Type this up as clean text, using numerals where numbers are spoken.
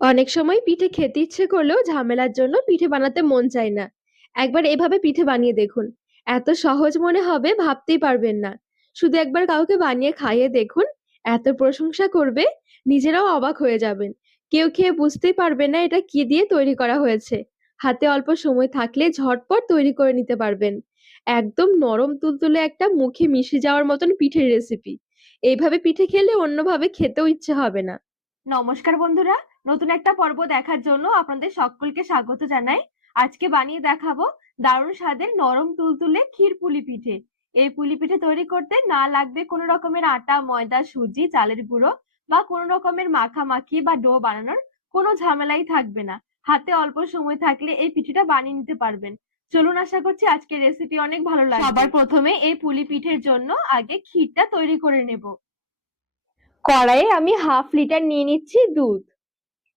অনেক সময় পিঠে খেতে ইচ্ছে করলেও ঝামেলার জন্য পিঠে বানাতে মন চায় না। একবার এভাবে পিঠে বানিয়ে দেখুন। এত সহজ মনে হবে ভাবতেই পারবেন না। শুধু একবার কাউকে বানিয়ে খাইয়ে দেখুন। এত প্রশংসা করবে, নিজেরাও অবাক হয়ে যাবেন। কেউ খেয়ে বুঝতেই পারবে না এটা কি দিয়ে তৈরি করা হয়েছে। হাতে অল্প সময় থাকলে ঝটপট তৈরি করে নিতে পারবেন। একদম নরম তুলতুলে একটা মুখে মিশে যাওয়ার মতন পিঠের রেসিপি। এইভাবে পিঠে খেলে অন্যভাবে খেতেও ইচ্ছে হবে না। নমস্কার বন্ধুরা, নতুন একটা পর্ব দেখার জন্য আপনাদের সকলকে স্বাগত জানাই। আজকে বানিয়ে দেখাবো দারুণ স্বাদের নরম তুলতুলে ক্ষীর পুলি পিঠে। এই পুলি পিঠে তৈরি করতে না লাগবে কোনো রকমের আটা, ময়দা, সুজি, চালের গুঁড়ো বা কোনো রকমের মাখামাখি বা ডো বানানোর কোনো ঝামেলাই থাকবে না। হাতে অল্প সময় থাকলে এই পিঠেটা বানিয়ে নিতে পারবেন। চলুন, আশা করছি আজকের রেসিপি অনেক ভালো লাগবে। সবার প্রথমে এই পুলি পিঠের জন্য আগে ক্ষীরটা তৈরি করে নেব। কড়াইয়ে আমি 1/2 লিটার নিয়ে নিচ্ছি দুধ।